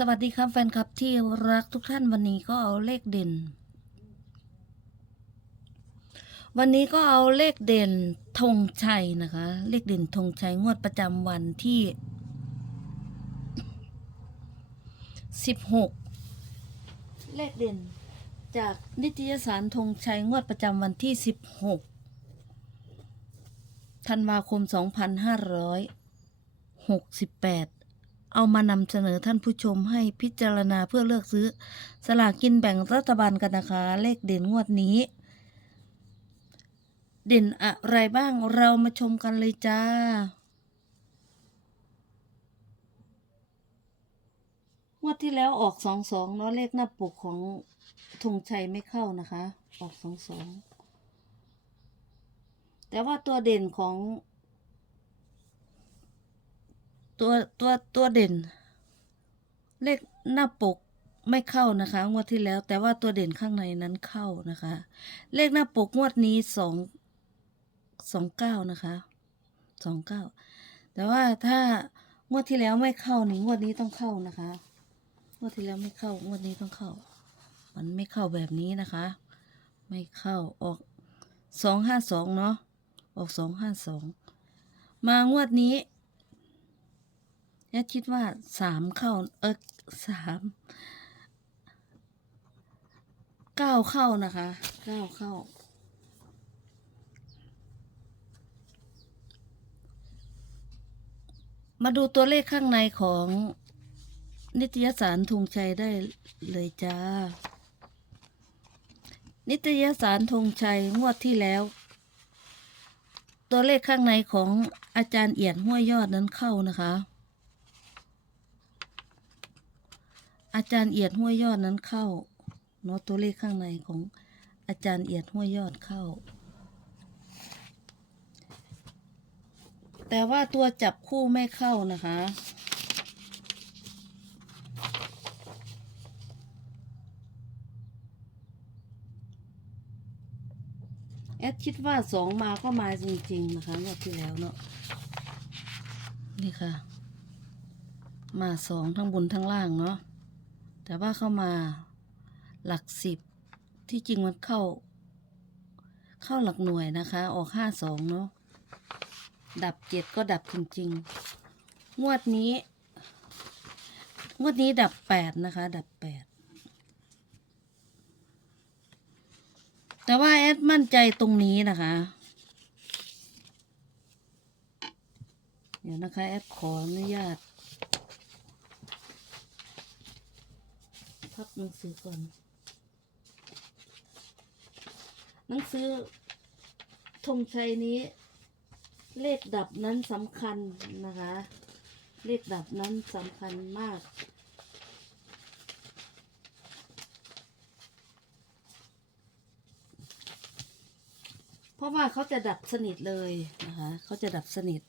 สวัสดีครับแฟนคลับที่รักทุกท่านวันนี้ก็เอาเลขเด่น วันนี้ก็เอาเลขเด่นธงชัยนะคะ เลขเด่นธงชัยงวดประจำวันที่ 16 เลขเด่นจากนิตยสารธงชัยงวดประจำวันที่ 16ธันวาคม 2568 เอามานำเสนอท่านผู้ชมให้พิจารณาเพื่อเลือกซื้อ สลากกินแบ่งรัฐบาลกันนะคะ เลขเด่นงวดนี้ เด่นอะไรบ้างเรามาชมกันเลยจ้างวดที่แล้วออกสองสองเนาะเลขหน้าปกของธงชัยไม่เข้านะคะ ออกสองสองแต่ว่าตัวเด่นของ ตัวตัวตัวเด่น เลขหน้าปกไม่เข้านะคะงวดที่แล้ว แต่ว่าตัวเด่นข้างในนั้นเข้านะคะ เลขหน้าปกงวดนี้สองสองเก้านะคะสองเก้าแต่ว่าถ้างวดที่แล้วไม่เข้านี่งวดนี้ต้องเข้านะคะงวดที่แล้วไม่เข้างวดนี้ต้องเข้า มันไม่เข้าแบบนี้นะคะ ไม่เข้าออกสองห้าสองเนาะออกสองห้าสองมางวดนี้ แอดคิดว่าสามเข้า เออสามเก้าเข้านะคะเก้าเข้า มาดูตัวเลขข้างในของนิตยสารธงชัยได้เลยจ้า นิตยสารธงชัยงวดที่แล้ว ตัวเลขข้างในของอาจารย์เอียดห้วยยอดนั้นเข้านะคะ อาจารย์เอียดห้วยยอดนั้นเข้าเนาะตัวเลขข้างในของอาจารย์เอียดห้วยยอดเข้า แต่ว่าตัวจับคู่ไม่เข้านะคะ แอดคิดว่าสองมาก็มาจริง ๆ นะคะงวดที่แล้วเนาะนี่ค่ะ มาสองทั้งบนทั้งล่างเนาะ แต่ว่าเข้ามาหลักสิบที่จริงมันเข้า เข้าหลักหน่วยนะคะ ออกห้าสองเนาะดับเจ็ดก็ดับจริงๆ งวดนี้ งวดนี้ดับแปดนะคะ ดับแปดแต่ว่าแอดมั่นใจตรงนี้นะคะ เดี๋ยวนะคะ แอดขออนุญาต พับหนังสือก่อน หนังสือธงชัยนี้เลขดับนั้นสำคัญนะคะ เลขดับนั้นสำคัญมาก เพราะว่าเขาจะดับสนิทเลยนะคะ เขาจะดับสนิท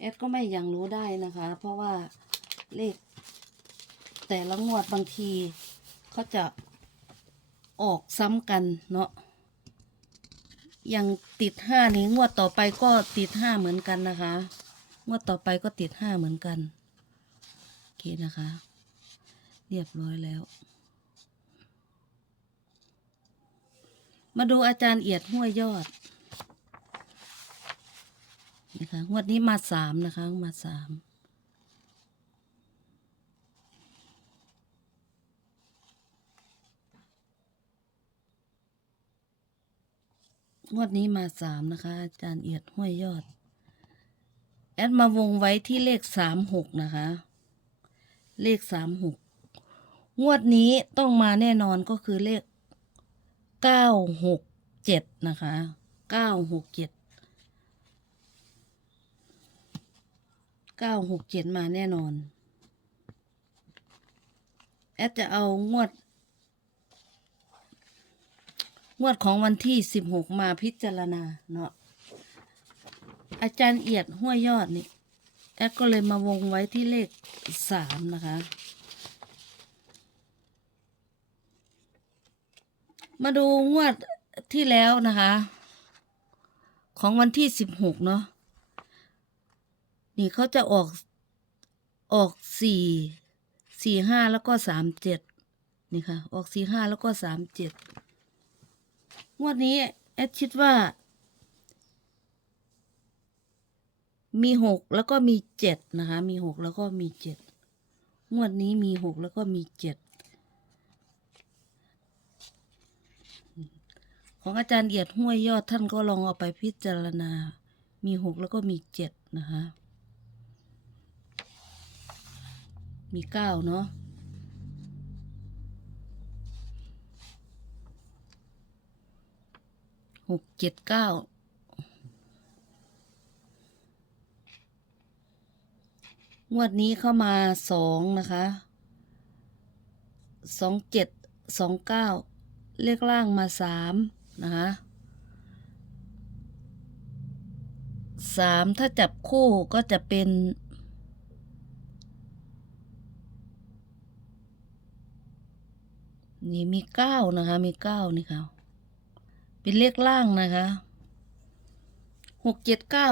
แอดก็ไม่ยังรู้ได้นะคะ เพราะว่าเลข แต่ละงวดบางทีเขาจะออกซ้ำกันเนาะอย่างติดห้านี้งวดต่อไปก็ติดห้าเหมือนกันนะคะ งวดต่อไปก็ติดห้าเหมือนกัน โอเคนะคะ เรียบร้อยแล้ว มาดูอาจารย์เอียดห้วยยอด นะคะงวดนี้มาสามนะคะมาสามงวดนี้มาสามนะคะ อาจารย์เอียดห้วยยอด แอดมาวงไว้ที่เลขสามหกนะคะ เลขสามหกงวดนี้ต้องมาแน่นอนก็คือเลขเก้าหกเจ็ดนะคะเก้าหกเจ็ด เก้าหกเจ็ดมาแน่นอน แอดจะเอางวด งวดของวันที่สิบหกมาพิจารณาเนาะอาจารย์เอียดห้วยยอดนี่ แอดก็เลยมาวงไว้ที่เลขสามนะคะ มาดูงวดที่แล้วนะคะ ของวันที่สิบหกเนาะ นี่เขาจะออกออกสี่สี่ห้าแล้วก็สามเจ็ดนี่ค่ะ ออกสี่ห้าแล้วก็สามเจ็ดงวดนี้แอดคิดว่า มีหกแล้วก็มีเจ็ดนะคะ มีหกแล้วก็มีเจ็ดงวดนี้มีหกแล้วก็มีเจ็ดของอาจารย์เอียดห้วยยอดท่านก็ลองเอาไปพิจารณา มีหกแล้วก็มีเจ็ดนะคะ มีเก้าเนาะหกเจ็ดเก้างวดนี้เข้ามาสองนะคะสองเจ็ดสองเก้าเลขล่างมาสามนะคะสามถ้าจับคู่ก็จะเป็น นี่มีเก้านะคะ มีเก้านี่ค่ะเป็นเลขล่างนะคะหกเจ็ดเก้า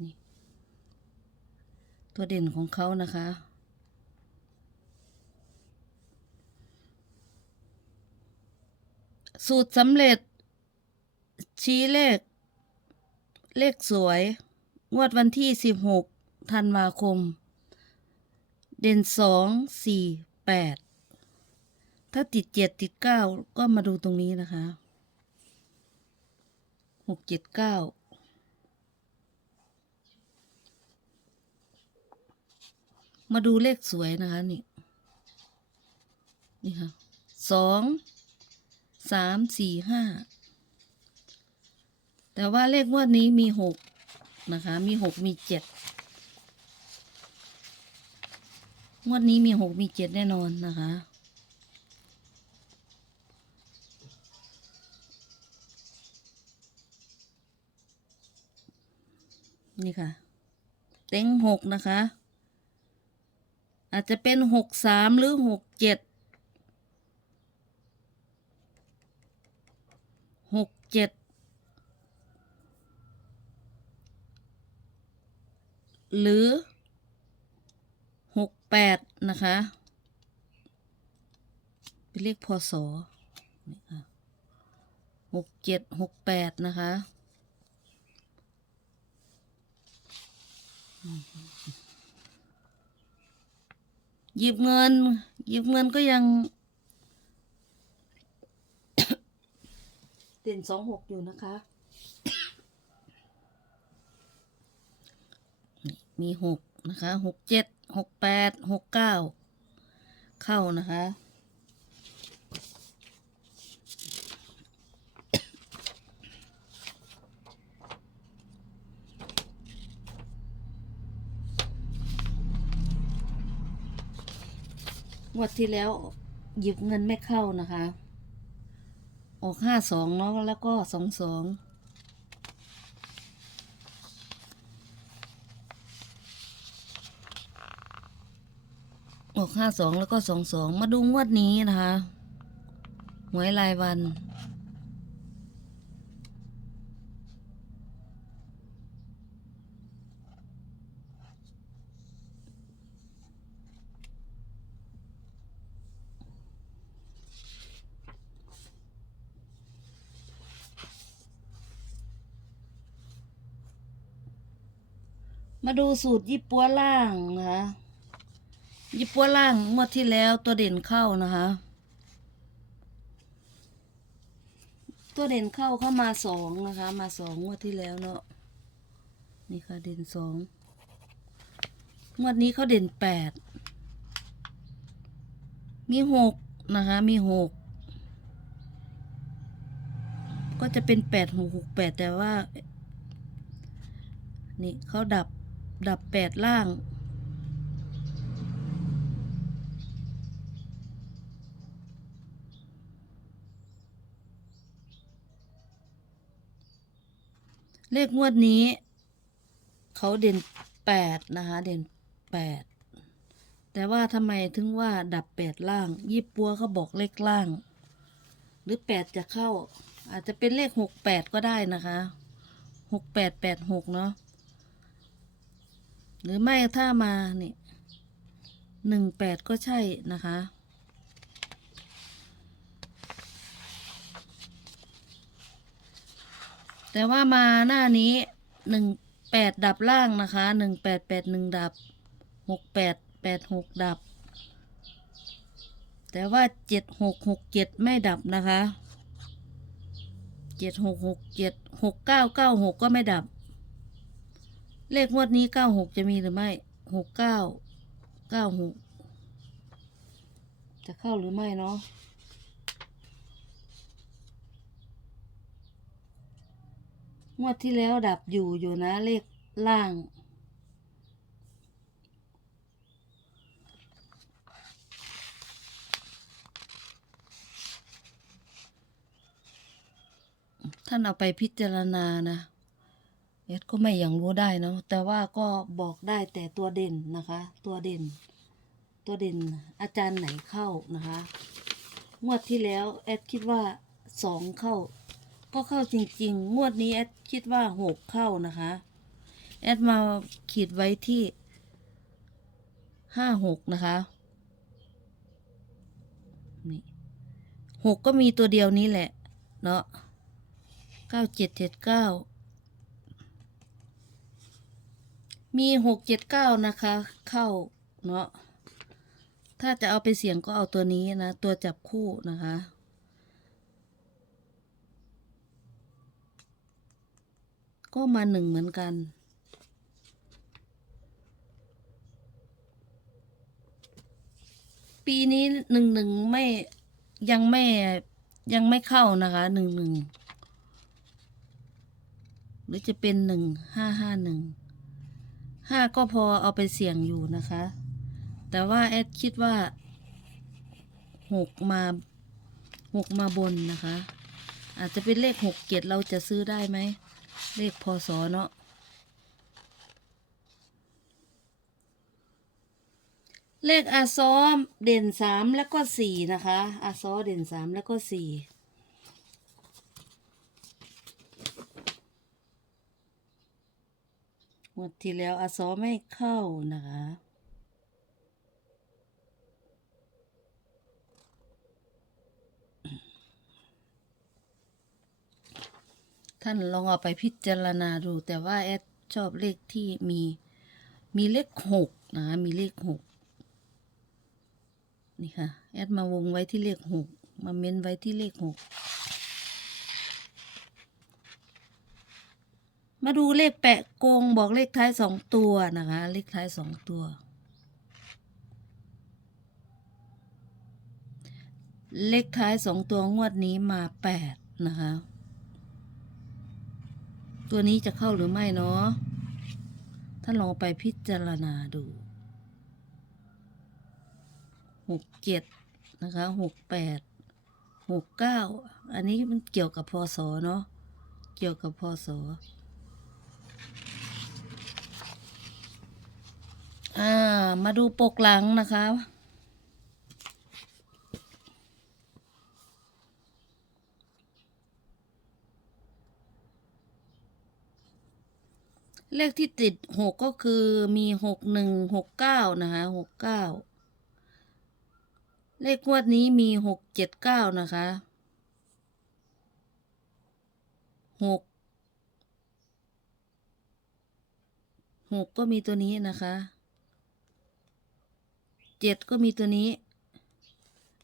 นี่ตัวเด่นของเขานะคะ สูตรสำเร็จ ชี้เลข เลขสวย งวดวันที่สิบหกธันวาคม เด่นสองสี่แปดถ้าติดเจ็ดติดเก้าก็มาดูตรงนี้นะคะหกเจ็ดเก้ามาดูเลขสวยนะคะนี่นี่ค่ะสองสามสี่ห้าแต่ว่าเลขงวดนี้มีหกนะคะ มีหกมีเจ็ด งวดนี้มีหกมีเจ็ดแน่นอนนะคะ นี่ค่ะ เต็งหกนะคะ อาจจะเป็นหกสามหรือหกเจ็ดหกเจ็ดหรือ แปดนะคะ เป็นเลขพศหกเจ็ดหกแปดนะคะหยิบเงินหยิบเงินก็ยังเด่นสองหกอยู่นะคะ มีหกนะคะหกเจ็ด หกแปดหกเก้าเข้านะคะ งวดที่แล้วหยิบเงินไม่เข้านะคะ ออกห้าสองเนาะแล้วก็สองสอง ออก ห้าสองแล้วก็สองสองมาดูงวดนี้นะคะหวยรายวัน มาดูสูตรยี่ปัวล่างนะคะ ยี่ปัวล่างงวดที่แล้วตัวเด่นเข้านะคะ ตัวเด่นเข้าเข้ามาสองนะคะ มาสองงวดที่แล้วเนาะนี่ค่ะเด่นสองงวดนี้เขาเด่นแปดมีหกนะคะ มีหกก็จะเป็นแปดหกหกแปดแต่ว่า นี่เขาดับดับแปดล่าง เลขงวดนี้ เขาเด่นแปดนะคะ เด่นแปดแต่ว่าทำไมถึงว่าดับแปดล่าง ยี่ปัวเขาบอกเลขล่าง หรือแปดจะเข้า อาจจะเป็นเลขหกแปดก็ได้นะคะหกแปดแปดหกเนาะหรือไม่ถ้ามาเนี่ยหนึ่งแปดก็ใช่นะคะ แต่ว่ามาหน้านี้หนึ่งแปดดับล่างนะคะหนึ่งแปดแปดหนึ่งดับหกแปดแปดหกดับ แต่ว่าเจ็ดหกหกเจ็ดไม่ดับนะคะเจ็ดหกหกเจ็ดหกเก้าเก้าหกก็ไม่ดับ เลขงวดนี้เก้าหกจะมีหรือไม่หกเก้าเก้าหกจะเข้าหรือไม่เนาะ งวดที่แล้วดับอยู่อยู่นะเลขล่างท่านเอาไปพิจารณานะเอสก็ไม่อยังรู้ได้นะแต่ว่าก็บอกได้แต่ตัวเด่นนะคะ ตัวเด่น ตัวเด่นอาจารย์ไหนเข้านะคะ งวดที่แล้ว แอดคิดว่าสองเข้า ก็เข้าจริง ๆ งวดนี้แอดคิดว่าหกเข้านะคะ แอดมาขีดไว้ที่ห้าหกนะคะนี่หกก็มีตัวเดียวนี้แหละ เนาะเก้าเจ็ดเจ็ดเก้ามีหกเจ็ดเก้านะคะ เข้าเนาะถ้าจะเอาไปเสี่ยงก็เอาตัวนี้นะ ตัวจับคู่นะคะ ก็มาหนึ่งเหมือนกัน ปีนี้หนึ่งหนึ่งไม่ยังไม่ยังไม่เข้านะคะหนึ่งหนึ่งหรือจะเป็นหนึ่งห้าห้าหนึ่งห้าก็พอเอาไปเสี่ยงอยู่นะคะ แต่ว่าแอดคิดว่าหกมาหกมาบนนะคะ อาจจะเป็นเลขหกเกียรเราจะซื้อได้ไหม เลขพศเนาะเลขอาซอมเด่นสามแล้วก็สี่นะคะ อาซอเด่นสามแล้วก็สี่งวดที่แล้วอาซอไม่เข้านะคะ ท่านลองเอาไปพิจารณาดู แต่ว่าแอดชอบเลขที่มีมีเลขหกนะมีเลขหกนี่ค่ะ แอดมาวงไว้ที่เลขหกมาเม้นไว้ที่เลขหกมาดูเลขแปะโกงบอกเลขท้ายสองตัวนะคะ เลขท้ายสองตัว เลขท้ายสองตัวงวดนี้มาแปดนะคะ ตัวนี้จะเข้าหรือไม่เนาะท่านลองไปพิจารณาดูหกเจ็ดนะคะหกแปดหกเก้าอันนี้มันเกี่ยวกับพศเนาะเกี่ยวกับพศอ่า มาดูปกหลังนะคะ เลขที่ติดหกก็คือมีหกหนึ่งหกเก้านะคะหกเก้าเลขงวดนี้มีหกเจ็ดเก้านะคะหกหกก็มีตัวนี้นะคะเจ็ดก็มีตัวนี้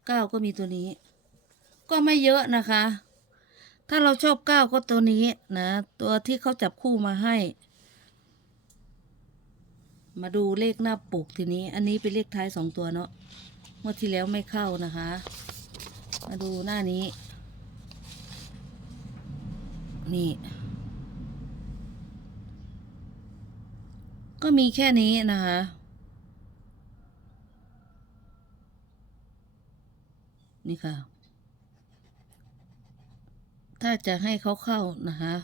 เก้าก็มีตัวนี้ ก็ไม่เยอะนะคะ ถ้าเราชอบเก้าก็ตัวนี้นะ ตัวที่เขาจับคู่มาให้ มาดูเลขหน้าปกทีนี้ อันนี้เป็นเลขท้ายสองตัวเนาะงวดที่แล้วไม่เข้านะคะ มาดูหน้านี้ นี่ ก็มีแค่นี้นะคะนี่ค่ะ ถ้าจะให้เขาเข้านะคะ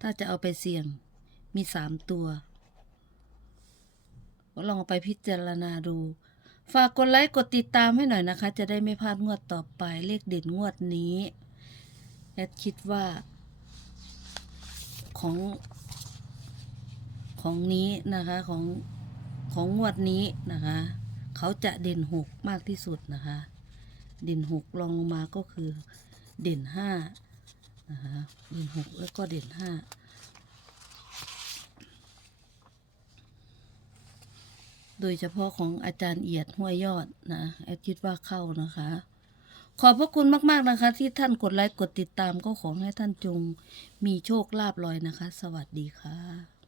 ถ้าจะเอาไปเสี่ยง มีสามตัว ก็ลองไปพิจารณาดู ฝากกดไลค์กดติดตามให้หน่อยนะคะ จะได้ไม่พลาดงวดต่อไปเลขเด่นงวดนี้แอดคิดว่า ของ ของนี้นะคะของของงวดนี้นะคะ เขาจะเด่นหกมากที่สุดนะคะ เด่นหกรองลงมาก็คือเด่นห้านะคะเด่นหกแล้วก็เด่นห้า โดยเฉพาะของอาจารย์เอียดห้วยยอดนะแอดคิดว่าเข้านะคะ ขอบพระคุณมากๆนะคะ ที่ท่านกดไลค์กดติดตามก็ขอให้ท่านจงมีโชคลาภลอยนะคะ สวัสดีค่ะ